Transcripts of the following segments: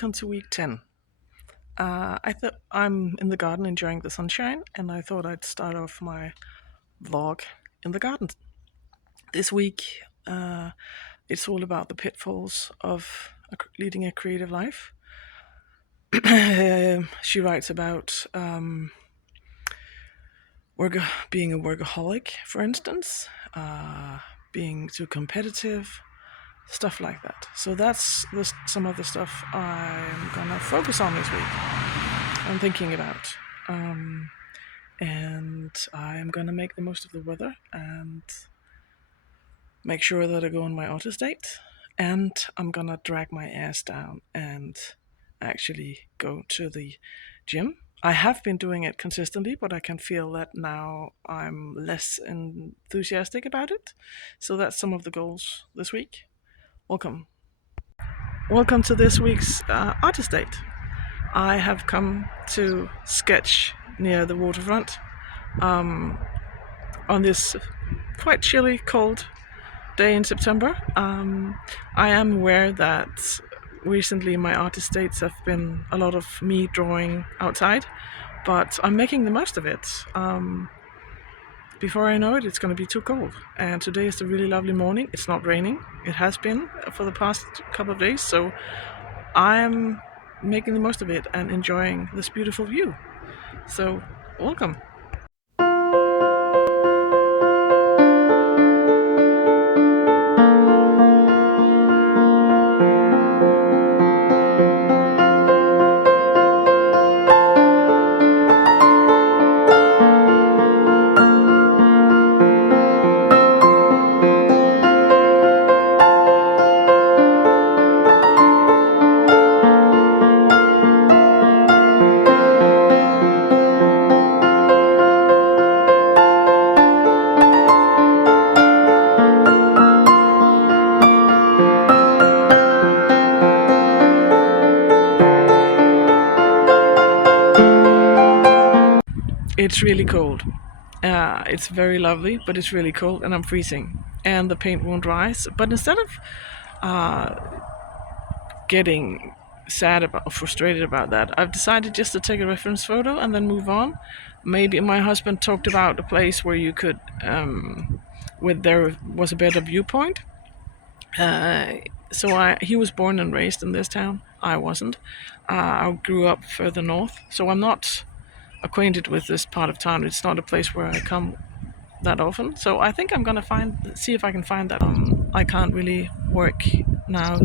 welcome to week 10. I thought I'm in the garden enjoying the sunshine, and I thought I'd start off my vlog in the garden. This week, it's all about the pitfalls of leading a creative life. She writes about being a workaholic, for instance, being too competitive, stuff like that. So that's some of the stuff I'm gonna focus on this week. I'm thinking about, and I'm gonna make the most of the weather and make sure that I go on my auto state. And I'm gonna drag my ass down and actually go to the gym. I have been doing it consistently, but I can feel that now I'm less enthusiastic about it. So that's some of the goals this week. Welcome. Welcome to this week's artist date. I have come to sketch near the waterfront on this quite chilly, cold day in September. I am aware that recently my artist dates have been a lot of me drawing outside, but I'm making the most of it. Before I know it, it's going to be too cold. And today is a really lovely morning. It's not raining. It has been for the past couple of days, so I am making the most of it and enjoying this beautiful view. So, welcome. It's really cold. It's very lovely, but it's really cold and I'm freezing. And the paint won't dry. But instead of getting sad about or frustrated about that, I've decided just to take a reference photo and then move on. Maybe my husband talked about a place where you could, where there was a better viewpoint. He was born and raised in this town. I wasn't. I grew up further north, so I'm not acquainted with this part of town. It's not a place where I come that often. So I think I'm gonna see if I can find that. I can't really work now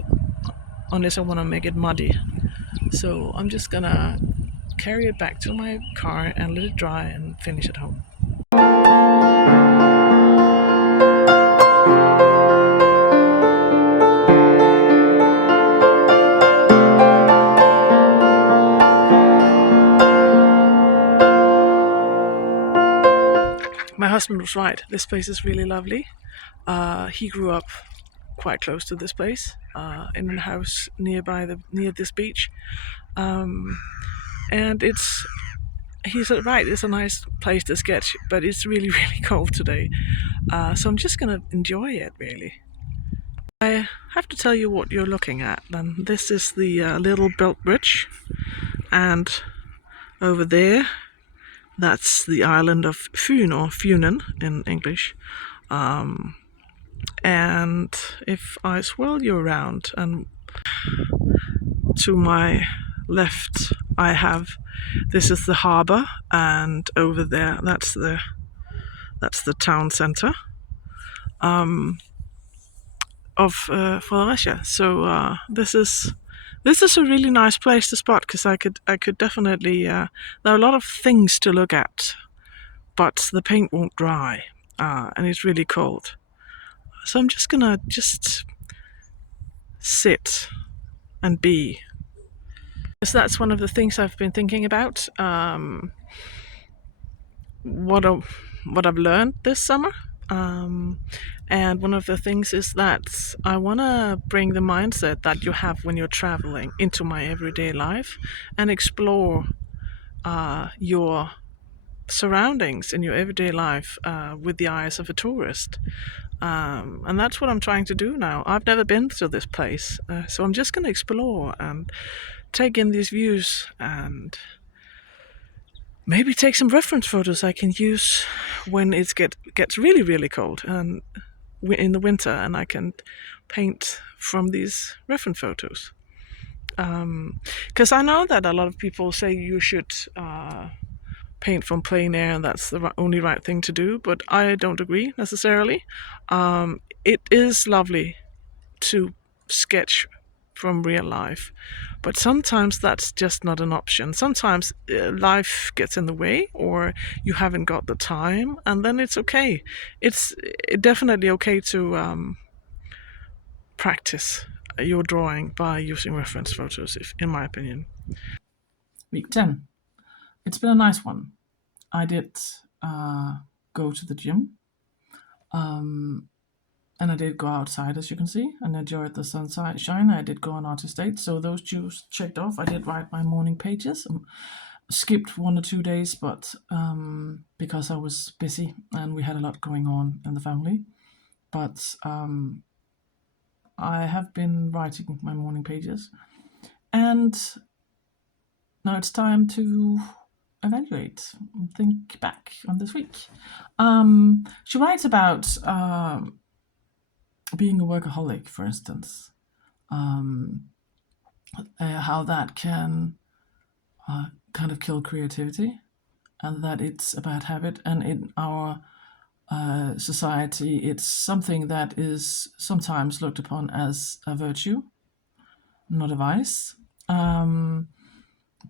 unless I want to make it muddy. So I'm just gonna carry it back to my car and let it dry and finish at home. My husband was right. This place is really lovely. He grew up quite close to this place, in a house near this beach, and he said, right, it's a nice place to sketch, but it's really really cold today, so I'm just gonna enjoy it really. I have to tell you what you're looking at then. This is the little built bridge, and over there that's the island of Fyn, or Funen in English. And if I swirl you around, and to my left this is the harbour, and over there that's the town centre of Fredericia. So this is a really nice place to spot, because I could definitely there are a lot of things to look at, but the paint won't dry, and it's really cold. So I'm just gonna sit and be. Because that's one of the things I've been thinking about. What I've learned this summer. And one of the things is that I want to bring the mindset that you have when you're traveling into my everyday life and explore your surroundings in your everyday life with the eyes of a tourist. And that's what I'm trying to do now. I've never been to this place, so I'm just going to explore and take in these views and maybe take some reference photos I can use when gets really, really cold and in the winter, and I can paint from these reference photos. Because I know that a lot of people say you should paint from plein air and that's the only right thing to do, but I don't agree necessarily. It is lovely to sketch from real life, but sometimes that's just not an option. Sometimes life gets in the way or you haven't got the time, and then it's okay. It's definitely okay to practice your drawing by using reference photos, if, in my opinion. Week 10. It's been a nice one. I did go to the gym. And I did go outside, as you can see, and enjoyed the sunshine. I did go on artist date, so those two checked off. I did write my morning pages. Skipped 1 or 2 days, but because I was busy and we had a lot going on in the family. But I have been writing my morning pages, and now it's time to evaluate and think back on this week. She writes about being a workaholic, for instance, how that can kind of kill creativity, and that it's a bad habit. And in our society, it's something that is sometimes looked upon as a virtue, not a vice.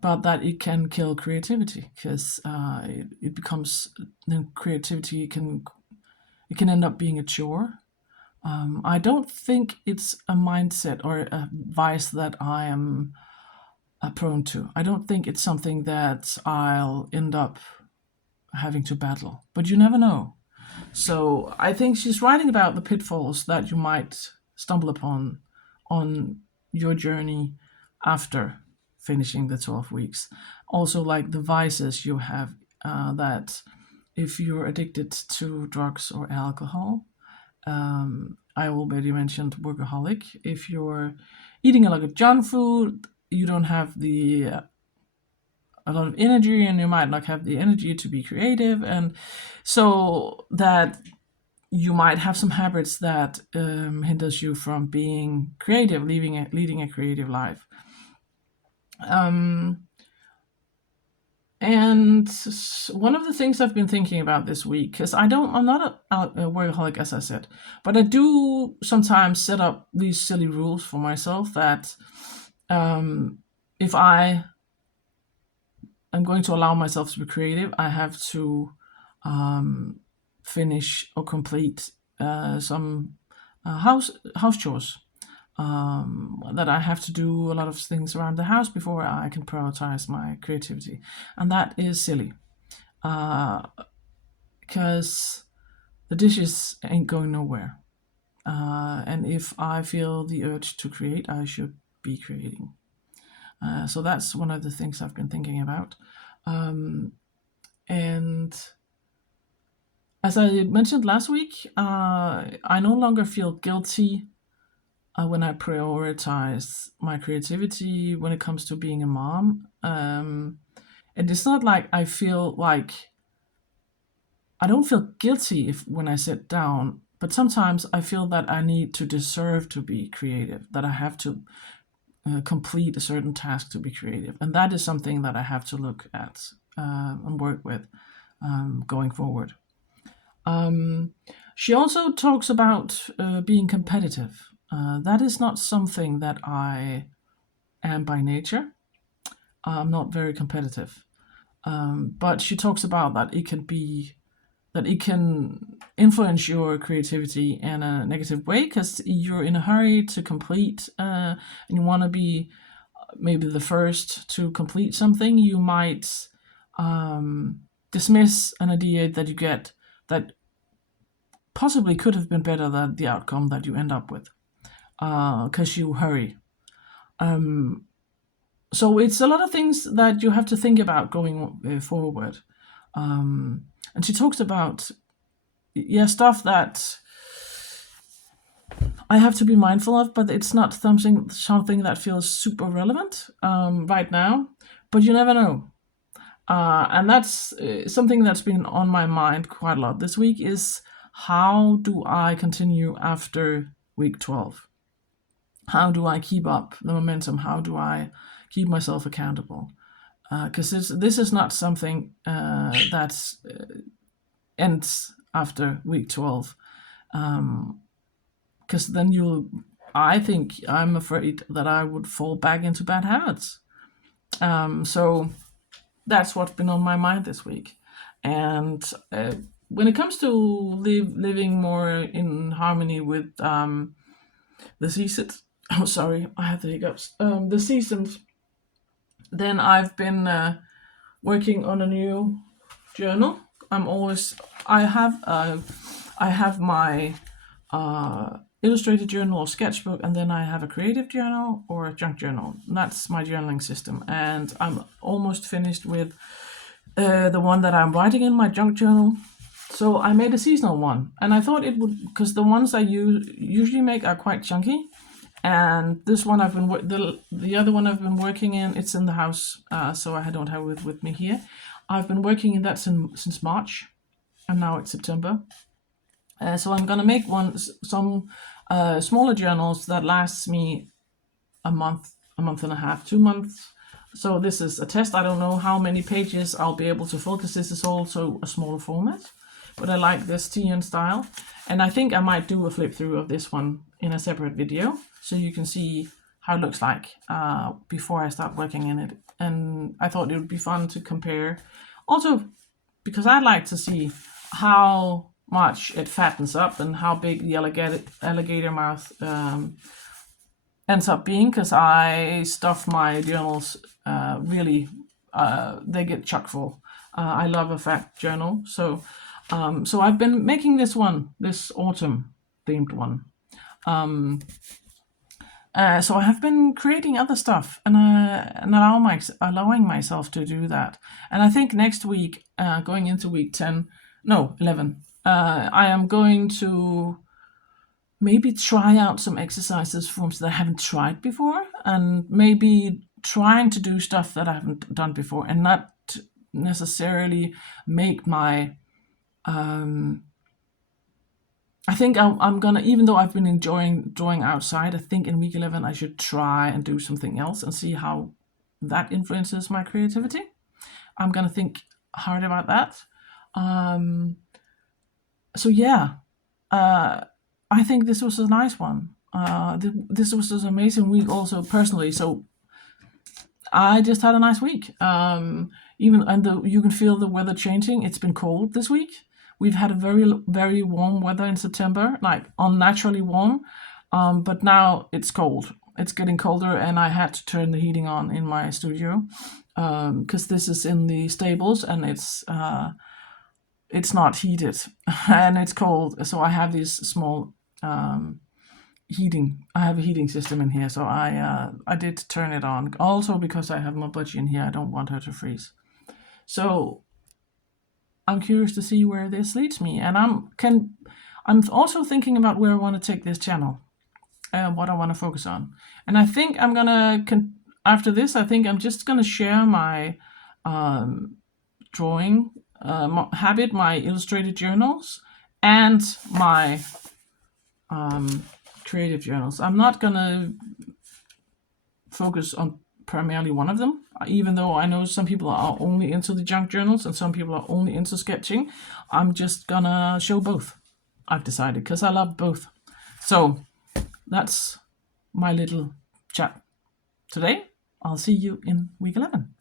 But that it can kill creativity because it becomes, then creativity can end up being a chore. I don't think it's a mindset or a vice that I am prone to. I don't think it's something that I'll end up having to battle, but you never know. So I think she's writing about the pitfalls that you might stumble upon on your journey after finishing the 12 weeks. Also, like the vices you have, that if you're addicted to drugs or alcohol, I already mentioned workaholic. If you're eating a lot of junk food, you don't have a lot of energy, and you might not have the energy to be creative, and so that you might have some habits that hinders you from being creative, leading a creative life. And one of the things I've been thinking about this week, because I'm not a workaholic, as I said, but I do sometimes set up these silly rules for myself that if I am going to allow myself to be creative, I have to finish or complete some house chores. That I have to do a lot of things around the house before I can prioritize my creativity. And that is silly because the dishes ain't going nowhere. And if I feel the urge to create, I should be creating. So that's one of the things I've been thinking about. And as I mentioned last week, I no longer feel guilty when I prioritize my creativity when it comes to being a mom. And it's not like I don't feel guilty if when I sit down, but sometimes I feel that I need to deserve to be creative, that I have to complete a certain task to be creative. And that is something that I have to look at and work with going forward. She also talks about being competitive. That is not something that I am by nature. I'm not very competitive. But she talks about that it can influence your creativity in a negative way because you're in a hurry to complete and you want to be maybe the first to complete something. You might dismiss an idea that you get that possibly could have been better than the outcome that you end up with because you hurry. So it's a lot of things that you have to think about going forward. And she talks about, yeah, stuff that I have to be mindful of, but it's not something that feels super relevant right now. But you never know. And that's something that's been on my mind quite a lot this week is how do I continue after week 12? How do I keep up the momentum? How do I keep myself accountable? Because this is not something that ends after week 12. Because then I'm afraid that I would fall back into bad habits. So that's what's been on my mind this week. And when it comes to living more in harmony with the seasons, oh, sorry, I have the hiccups. The seasons, then I've been working on a new journal. I have my illustrated journal or sketchbook, and then I have a creative journal or a junk journal. That's my journaling system, and I'm almost finished with the one that I'm writing in my junk journal. So I made a seasonal one, and I thought it would, because the ones I usually make are quite chunky, and this one the other one I've been working in, it's in the house, so I don't have it with me here. I've been working in that since March, and now it's September. So I'm gonna make some smaller journals that lasts me a month and a half, 2 months. So this is a test. I don't know how many pages I'll be able to focus. This is also a smaller format, but I like this TN style. And I think I might do a flip through of this one in a separate video, so you can see how it looks like before I start working in it. And I thought it would be fun to compare. Also, because I'd like to see how much it fattens up and how big the alligator mouth ends up being, because I stuff my journals really, they get chock full. I love a fat journal, so I've been making this autumn themed one. So I have been creating other stuff and allowing myself to do that. And I think next week, going into week 11, I am going to maybe try out some exercises forms that I haven't tried before, and maybe trying to do stuff that I haven't done before, and not necessarily make my I think I'm gonna, even though I've been enjoying drawing outside, I think in week 11 I should try and do something else and see how that influences my creativity. I'm gonna think hard about that. So yeah, I think this was a nice one. This was an amazing week also personally. So I just had a nice week. You can feel the weather changing. It's been cold this week. We've had a very, very warm weather in September, like unnaturally warm. But now it's cold. It's getting colder, and I had to turn the heating on in my studio because this is in the stables and it's not heated and it's cold. So I have these small heating. I have a heating system in here, so I did turn it on. Also because I have my budgie in here, I don't want her to freeze. So I'm curious to see where this leads me, and I'm also thinking about where I want to take this channel and what I want to focus on. And I think I'm gonna after this, I think I'm just gonna share my drawing habit, my illustrated journals, and my creative journals. I'm not gonna focus on primarily one of them, even though I know some people are only into the junk journals and some people are only into sketching. I'm just gonna show both, I've decided, because I love both. So that's my little chat today. I'll see you in week 11.